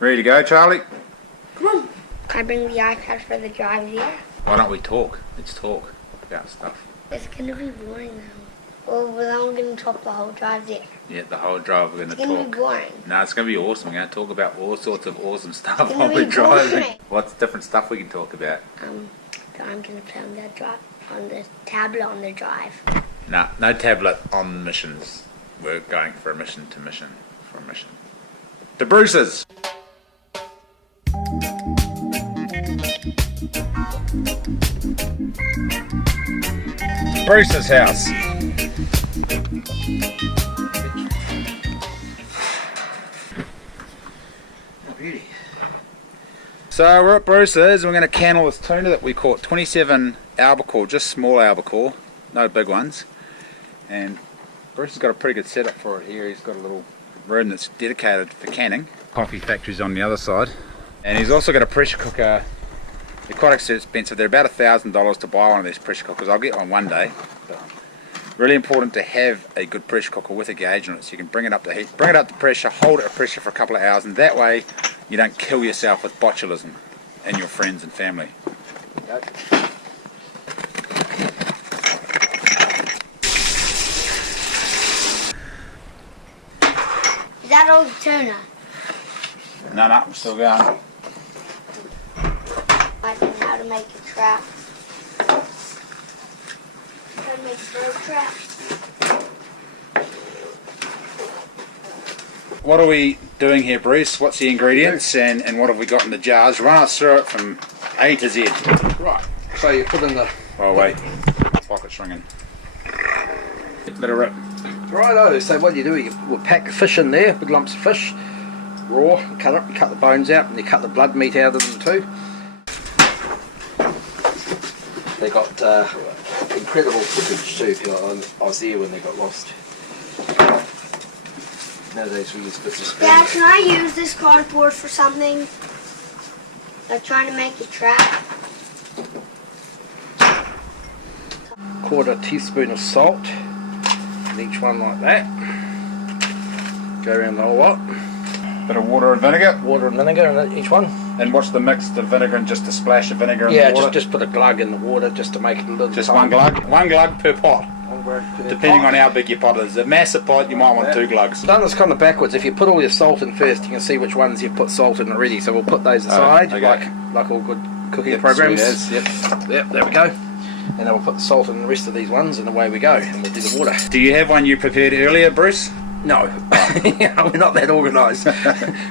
Ready to go, Charlie? Come on. Can I bring the iPad for the drive here? Why don't we talk? Let's talk about stuff. It's going to be boring now. Well, we're only going to talk the whole drive there. Yeah, the whole drive we're going to talk. It's going to be boring. No, it's going to be awesome. We're going to talk about all sorts of awesome stuff It's while gonna we're be driving. boring. What's different stuff we can talk about? I'm going to play on the drive, on the tablet on the drive. No, no tablet on missions. We're going for a mission to mission. For a mission. To Bruce's! Bruce's house. Oh, beauty. So we're at Bruce's and we're going to cannel this tuna that we caught. 27 albacore, just small albacore, no big ones. And Bruce has got a pretty good setup for it here. He's got a little room that's dedicated for canning. Coffee factory's on the other side. And he's also got a pressure cooker. They're quite expensive. They're about $1,000 to buy one of these pressure cookers. I'll get one day. But really important to have a good pressure cooker with a gauge on it so you can bring it up to heat, bring it up to pressure, hold it at pressure for a couple of hours, and that way you don't kill yourself with botulism and your friends and family. Is that all the tuna? No, I'm still going. I know how to make a trap. How to make a bird trap. What are we doing here, Bruce? What's the ingredients and what have we got in the jars? Run us through it from A to Z. Right, so you put in the... Oh wait, pocket's ringing. Let it rip. Righto, so what you do, we'll pack the fish in there, big lumps of fish, raw, cut it, cut the bones out, and you cut the blood meat out of them too. They got incredible footage too. I was there when they got lost. Nowadays we use bits of spam. Dad, can I use this cardboard for something? Like trying to make a trap? Quarter teaspoon of salt in each one like that. Go around the whole lot. Bit of water and vinegar. Water and vinegar in each one. And what's the mix? The vinegar and just a splash of vinegar in Yeah, the water? just put a glug in the water just to make it a little. Just one glug? One glug per pot. Depending on how big your pot is. A massive pot, you might want 2 glugs. Done this kind of backwards. If you put all your salt in first, you can see which ones you've put salt in already. So we'll put those aside, okay. like all good cooking programs. Yep. Yep, there we go. And then we'll put the salt in the rest of these ones, and away we go. And we'll do the water. Do you have one you prepared earlier, Bruce? No, we're not that organised.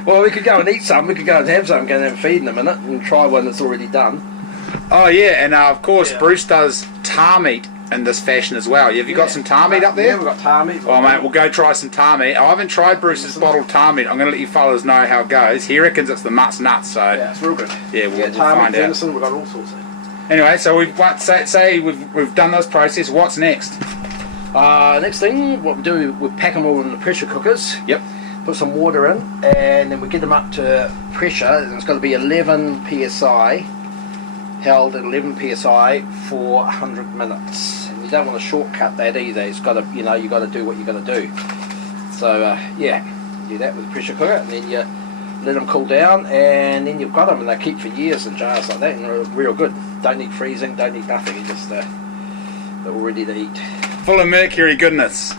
Well, we could go and eat some. We could go and have some, go and feed in a minute, and try one that's already done. Oh yeah, and of course Bruce does tar meat in this fashion as well. Have you got some tar meat up there? Yeah, we've got tar meat. Oh mate, we'll go try some tar meat. I haven't tried Bruce's bottled tar meat. I'm going to let you fellas know how it goes. He reckons it's the mutt's nuts, so Yeah, it's real good. yeah, we'll tar find meat, out. venison, we've got all sorts of. Anyway, so we've done this process. What's next? Next thing, what we do, we pack them all in the pressure cookers. Yep. Put some water in, and then we get them up to pressure. And it's got to be 11 psi, held at 11 psi for 100 minutes. And you don't want to shortcut that either. It's got to, you got to do what you got to do. So yeah, do that with the pressure cooker, and then you let them cool down, and then you've got them, and they keep for years in jars like that, and they're real good. Don't need freezing, don't need nothing. You just they're all ready to eat. Full of mercury goodness.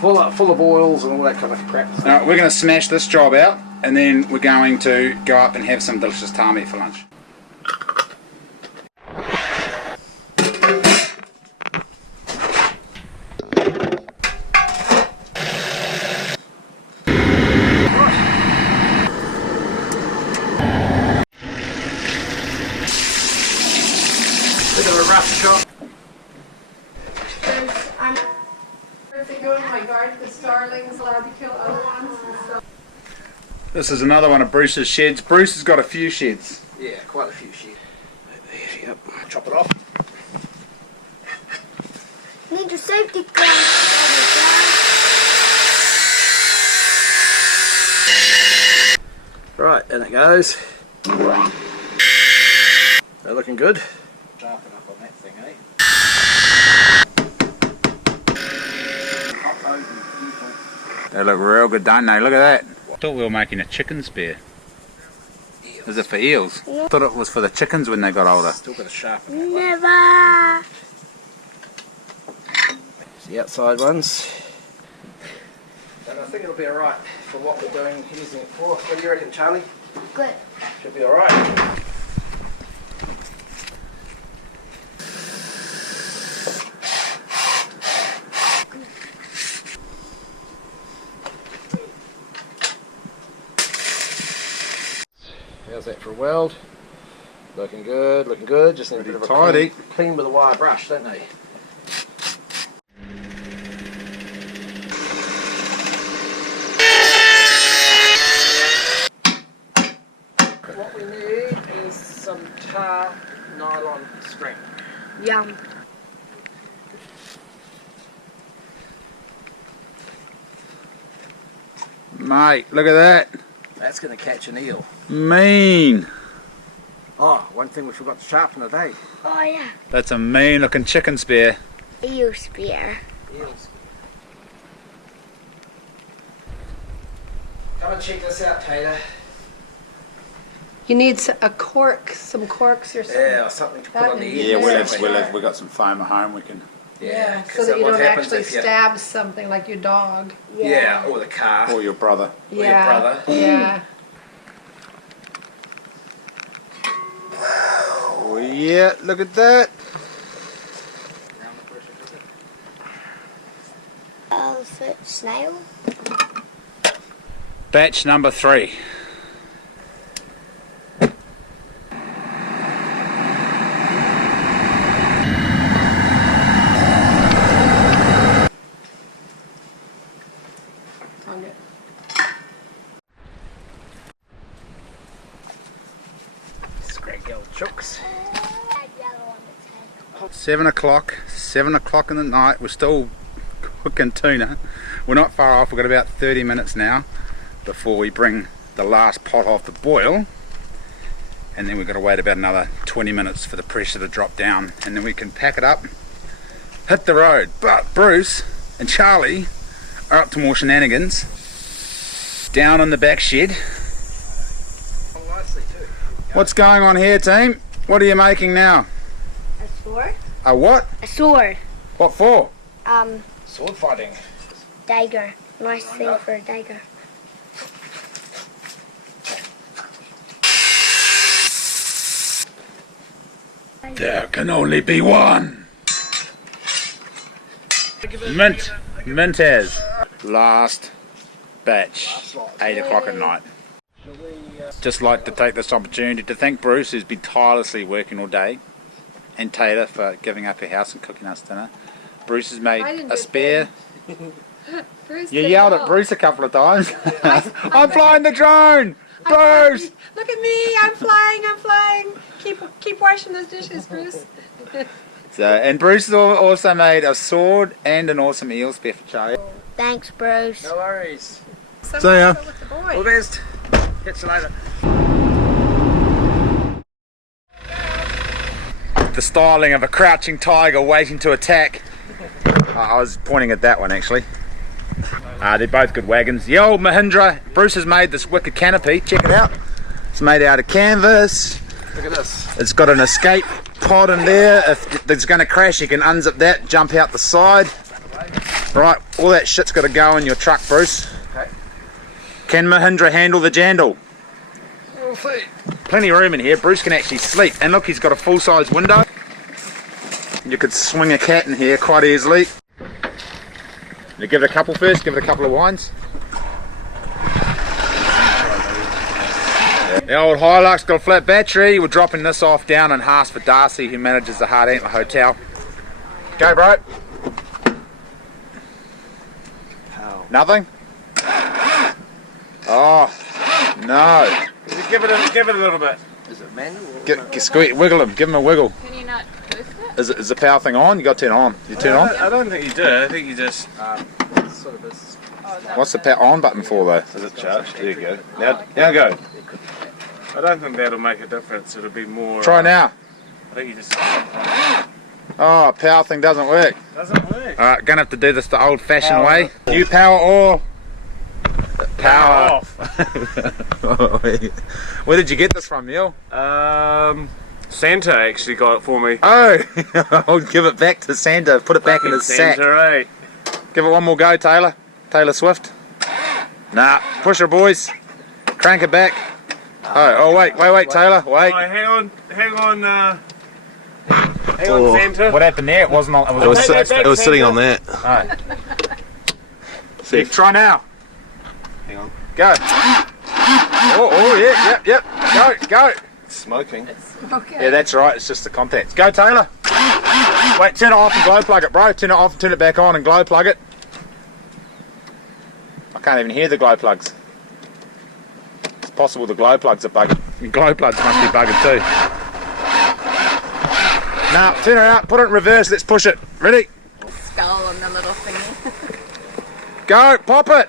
Full of oils and all that kind of crap. Now, we're going to smash this job out, and then we're going to go up and have some delicious tar meat for lunch. Bit of a rough chop. If they go in my garden, the starlings allowed to kill other ones and stuff. This is another one of Bruce's sheds. Bruce has got a few sheds. Yeah, quite a few sheep. There, yep. Chop it off. Need your safety glasses. Right, in it goes. They're looking good. Sharp enough on that thing, eh? They look real good, don't they? Look at that. Thought we were making a chicken spear. Is it for eels? Thought it was for the chickens when they got older. Still got a sharpen that one. Never. It's the outside ones. And I think it'll be alright for what we're doing, using it for. What do you reckon, Charlie? Good. Should be alright. How's that for a weld? Looking good, looking good. Just need a bit of a tidy. clean with a wire brush, don't they? What we need is some tar nylon string. Yum. Mate, look at that. That's going to catch an eel. Mean. Oh, one thing we forgot to sharpen today. Oh yeah. That's a mean looking chicken spear. Eel spear. Eels. Come and check this out, Taylor. You need a cork, some corks or something. Yeah, or something to put That on the is- end. Yeah, Yeah. we've got some foam at home. We can. Yeah, 'cause so that you what don't happens actually if you- stab something like your dog. Yeah, or the car. Or your brother. Or your Yeah. brother. Yeah. Oh yeah, look at that. Elephant snail. Batch number 3. Tongue it. Scraggy old chooks. 7 o'clock in the night. We're still cooking tuna. We're not far off. We've got about 30 minutes now before we bring the last pot off the boil, and then we've got to wait about another 20 minutes for the pressure to drop down, and then we can pack it up, hit the road. But Bruce and Charlie are up to more shenanigans down in the back shed. Nicely too. What's going on here, team? What are you making now? A sword. A what? A sword. What for? Sword fighting. Dagger. Nice thing for a dagger. There can only be one. Minters. Last batch, 8 o'clock at night. Just like to take this opportunity to thank Bruce, who's been tirelessly working all day, and Taylor for giving up her house and cooking us dinner. Bruce has made I didn't a do spare. Bruce You did yelled it at all. Bruce a couple of times. I'm flying the drone! Bruce! Look at me, I'm flying. Keep washing those dishes, Bruce. So, and Bruce has also made a sword and an awesome eel spear for Charlie. Thanks, Bruce. No worries. See ya. With the boy. All the best. Catch you later. The styling of a crouching tiger waiting to attack. I was pointing at that one actually. They're both good wagons. The old Mahindra. Bruce has made this wicked canopy. Check it out. It's made out of canvas. Look at this. It's got an escape pod in there. If it's going to crash, you can unzip that, jump out the side. Right, all that shit's got to go in your truck, Bruce. Okay. Can Mahindra handle the jandal? We'll see. Plenty of room in here. Bruce can actually sleep. And look, he's got a full-size window. You could swing a cat in here quite easily. You give it a couple first, give it a couple of winds. The old Hilux got a flat battery. We're dropping this off down in Haas for Darcy, who manages the Hard Antler Hotel. Go, bro. Nothing? Oh, no. Give it a little bit. Is it manual? Wiggle him, give him a wiggle. Can you not boost it? Is the power thing on? You got to turn it on. You turn it on? I don't think you do. I think you just. Sort of is. What's the power on button for though? Is it charged? There you go. Now go. I don't think that'll make a difference. It'll be more. Try now. I think you just. Oh, power thing doesn't work. Doesn't work. Alright, gonna have to do this the old fashioned way. New power or power. off. Where did you get this from, Neil? Santa actually got it for me. Oh, I'll give it back to Santa. Put it back in his sack. Santa, eh? Give it one more go, Taylor. Taylor Swift. Nah, push her, boys. Crank it back. Oh, wait, Taylor, wait. Oh, hang on, Santa. What happened there? It wasn't on. It was sitting on that. Alright. See, try now. Hang on. Go. Oh, yeah, yep. Go. It's smoking. Okay. Yeah, that's right. It's just the contacts. Go, Taylor. Wait, turn it off and glow plug it, bro. Turn it off, turn it back on and glow plug it. I can't even hear the glow plugs. It's possible the glow plugs are bugged. The glow plugs must be buggered too. Now, turn it out. Put it in reverse. Let's push it. Ready? Skull on the little thingy. Go. Pop it.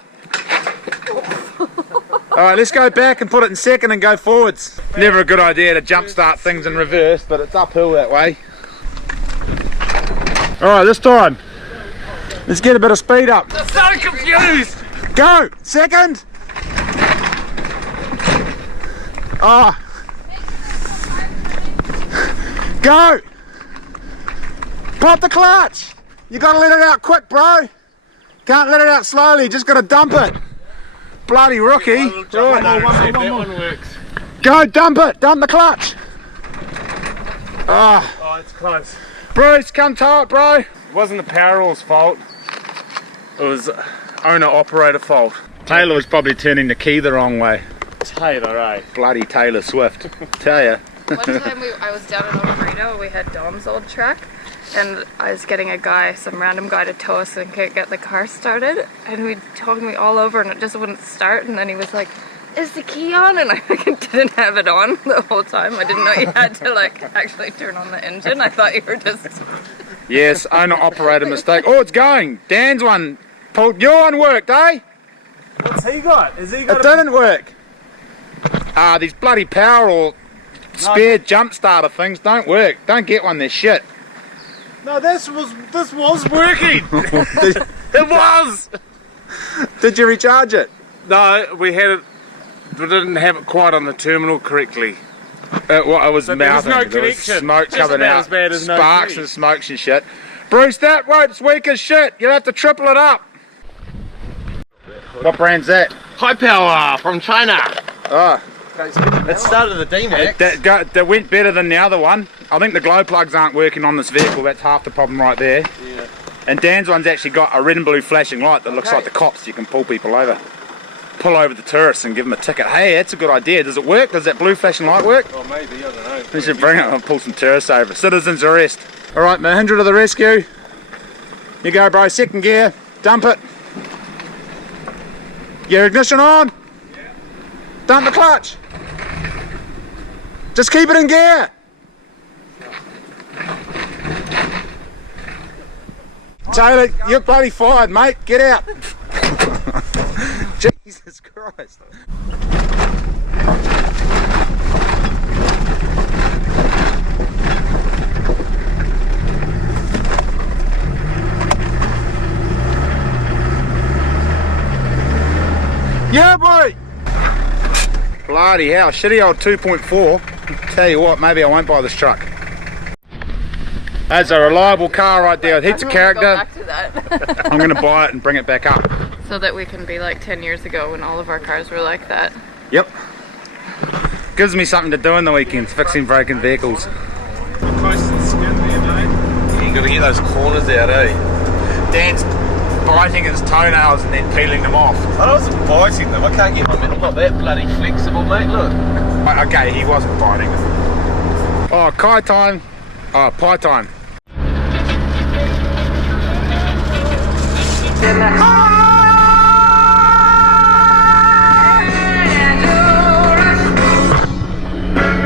Alright, let's go back and put it in second and go forwards. Never a good idea to jump start things in reverse, but it's uphill that way. Alright, this time, let's get a bit of speed up. I'm so confused! Go! Second! Ah! Go! Pop the clutch! You gotta let it out quick, bro! Can't let it out slowly, just gotta dump it. Bloody rookie. One more works. Go, dump it! Dump the clutch! Ah, Oh, it's close. Bruce, come tow it, bro! It wasn't the power-all's fault. It was owner-operator fault. Taylor was probably turning the key the wrong way. Taylor, eh? Bloody Taylor Swift. Tell ya. One time I was down in Overedo, we had Dom's old truck, and I was getting some random guy to tow us and get the car started, and he towed me all over and it just wouldn't start, and then he was like, "Is the key on?" And I didn't have it on the whole time. I didn't know you had to actually turn on the engine. I thought you were just... Yes, owner-operator mistake. Oh, it's going. Dan's one. Your one worked, eh? What's he got? Has he got It didn't work. These bloody power or spare jump starter things don't work. Don't get one, they're shit. No, this was working! It was! Did you recharge it? No, we didn't have it quite on the terminal correctly. Well, it was So there was mouthing. no There was connection. smoke Just coming about out. as bad as no Sparks key. and smokes and shit. Bruce, that rope's weak as shit. You'll have to triple it up. What brand's that? High power from China. Oh, It started the D-Max. that went better than the other one. I think the glow plugs aren't working on this vehicle. That's half the problem right there. Yeah. And Dan's one's actually got a red and blue flashing light that looks like the cops. You can pull people over. Pull over the tourists and give them a ticket. Hey, that's a good idea. Does it work? Does that blue flashing light work? Oh, maybe, I don't know. We should bring it and pull some tourists over. Citizens arrest. Alright, Mahindra to the rescue. You go, bro. Second gear. Dump it. Gear ignition on. Dump the clutch. Just keep it in gear. Taylor, you're bloody fired, mate. Get out. Jesus Christ. Yeah, boy. Bloody hell, shitty old 2.4. Tell you what, maybe I won't buy this truck. That's a reliable car right there with heaps of Go character. back to that. I'm going to buy it and bring it back up. So that we can be like 10 years ago when all of our cars were like that. Yep. Gives me something to do in the weekends, fixing broken vehicles. Close to the skin there, mate. You got to get those corners out, eh? Dan's biting his toenails and then peeling them off. I wasn't biting them. I can't get my metal. I'm not that bloody flexible, mate. Look. Okay, he wasn't biting them. Oh, kai time. Oh, pie time.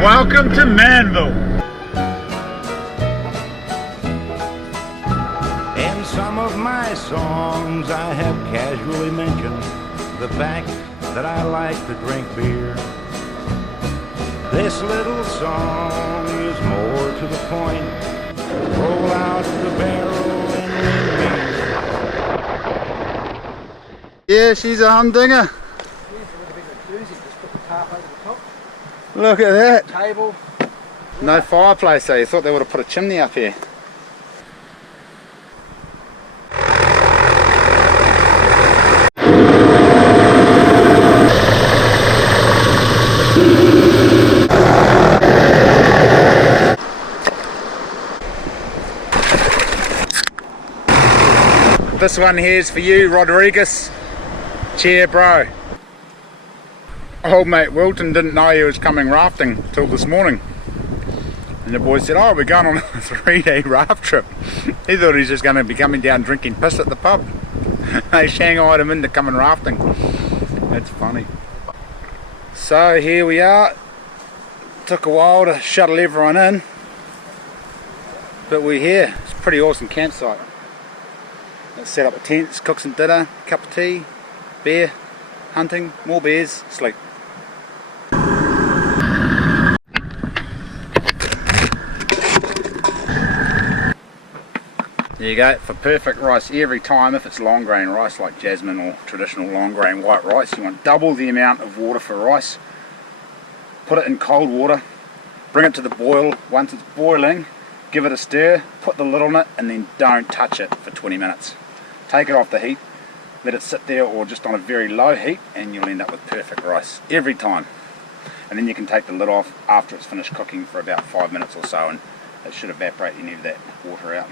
Welcome to Manville. In some of my songs I have casually mentioned the fact that I like to drink beer. This little song is more to the point. Roll out the barrel and lean me. Yeah, she's a humdinger. Just put the tarp over the top. Look at that. Table. No fireplace though. You thought they would have put a chimney up here. This one here is for you, Rodriguez. Cheer, bro. Old mate Wilton didn't know he was coming rafting till this morning. And the boy said, oh, we're going on a 3-day raft trip. He thought he was just going to be coming down drinking piss at the pub. They shanghaied him into coming rafting. That's funny. So here we are. Took a while to shuttle everyone in. But we're here. It's a pretty awesome campsite. Let's set up the tents, cook some dinner, cup of tea, beer, hunting, more beers, sleep. There you go, for perfect rice every time. If it's long grain rice like jasmine or traditional long grain white rice, you want double the amount of water for rice. Put it in cold water, bring it to the boil. Once it's boiling, give it a stir, put the lid on it, and then don't touch it for 20 minutes. Take it off the heat, let it sit there or just on a very low heat, and you'll end up with perfect rice every time. And then you can take the lid off after it's finished cooking for about 5 minutes or so, and it should evaporate any of that water out.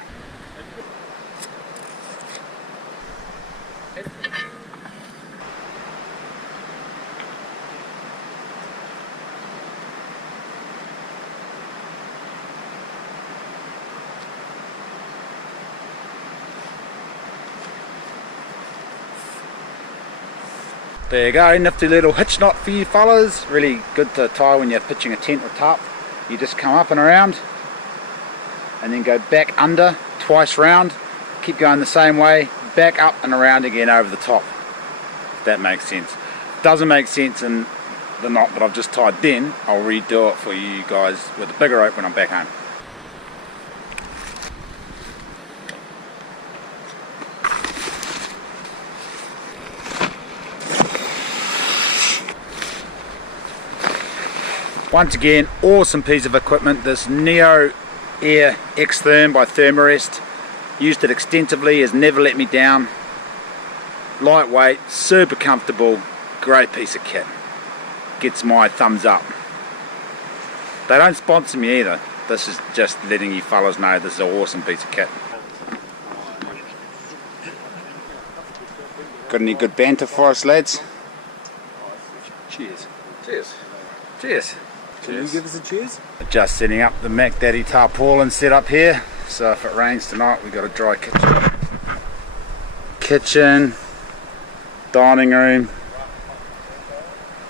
There you go, nifty little hitch knot for you fellas. Really good to tie when you're pitching a tent or tarp. You just come up and around and then go back under twice round. Keep going the same way, back up and around again over the top. If that makes sense. Doesn't make sense in the knot that I've just tied then, I'll redo it for you guys with a bigger rope when I'm back home. Once again, awesome piece of equipment, this Neo Air X-Therm by Thermarest. Used it extensively, has never let me down. Lightweight, super comfortable, great piece of kit. Gets my thumbs up. They don't sponsor me either. This is just letting you fellas know this is an awesome piece of kit. Got any good banter for us, lads? Cheers. Cheers. Cheers. Can you give us a cheers? Just setting up the Mac Daddy tarpaulin set up here, so if it rains tonight we've got a dry kitchen, dining room,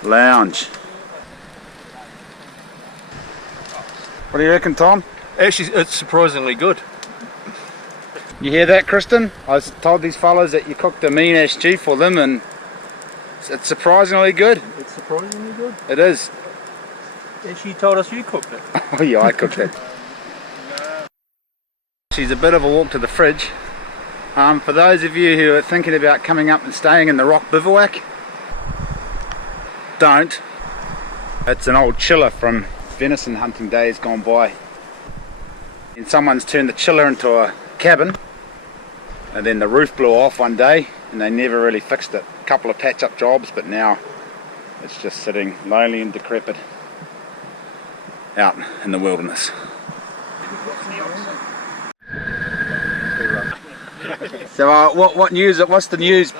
lounge. What do you reckon, Tom? Actually, it's surprisingly good. You hear that, Kristen? I told these fellas that you cooked a mean ass stew for them, and it's surprisingly good. It's surprisingly good. It is. And she told us you cooked it. Oh yeah, I cooked it. She's a bit of a walk to the fridge. For those of you who are thinking about coming up and staying in the rock bivouac, don't. It's an old chiller from venison hunting days gone by. And someone's turned the chiller into a cabin, and then the roof blew off one day and they never really fixed it. A couple of patch-up jobs, but now it's just sitting lonely and decrepit out in the wilderness. So what news? What's the news?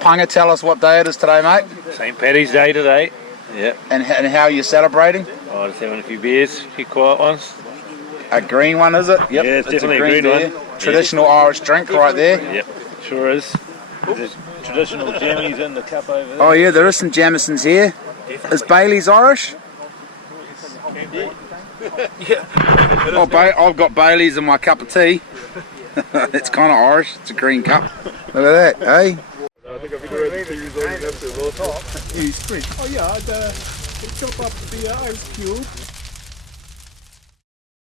Punga, tell us what day it is today, mate. St. Paddy's Day today. Yeah. And how are you celebrating? Oh, just having a few beers, a few quiet ones. A green one, is it? Yep, Yeah, it's definitely a green beer. one. Traditional Irish drink right there. Yep, sure is. There's traditional jammies in the cup over there. Oh yeah, there is some Jamisons here. Is Bailey's Irish? Oh, I've got Bailey's in my cup of tea. It's kind of Irish. It's a green cup. Look at that, eh? I think I've been ready to use all the You sprint. Oh yeah, I'd chop up the ice cube.